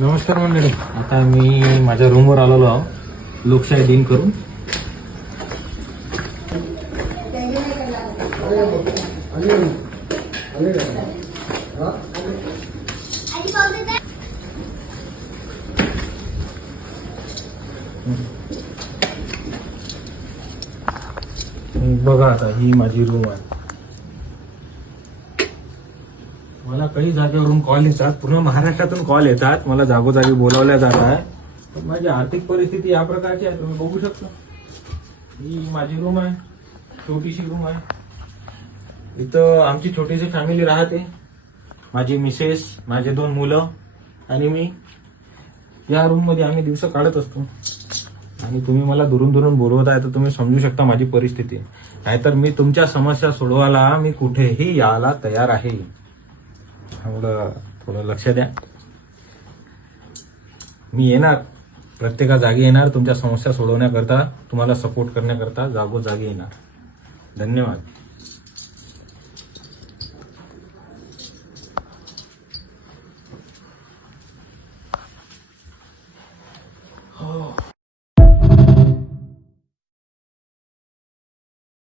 नमस्कार मंडळी. आता मी माझ्या रूमवर आलेलो आहो लोकशाही दिन करून. बघा आता ही माझी रूम आहे. मला काही जागेवरून कॉल येतात, पूर्ण महाराष्ट्रातून कॉल येतात, मला जागोजागी बोलावल्या जात आहे. पण माझी आर्थिक परिस्थिती या प्रकारची आहे, तुम्ही बघू शकता. ही माझी रूम आहे, छोटीशी रूम आहे. इथं आमची छोटीशी फॅमिली राहते, माझी मिसेस, माझे 2 मुलं आणि मी. या रूम मध्ये आम्ही दिवस काढत असतो. आणि तुम्ही मला दुरून दुरून बोलवत आहे तर तुम्ही समजू शकता माझी परिस्थिती. नाहीतर मी तुमच्या समस्या सोडवायला मी कुठेही यायला तयार आहे. थोडं लक्ष द्या. मी येणार, प्रत्येका जागी येणार, तुमच्या समस्या सोडवण्याकरता, तुम्हाला सपोर्ट करण्याकरता जागोजागी येणार. धन्यवाद.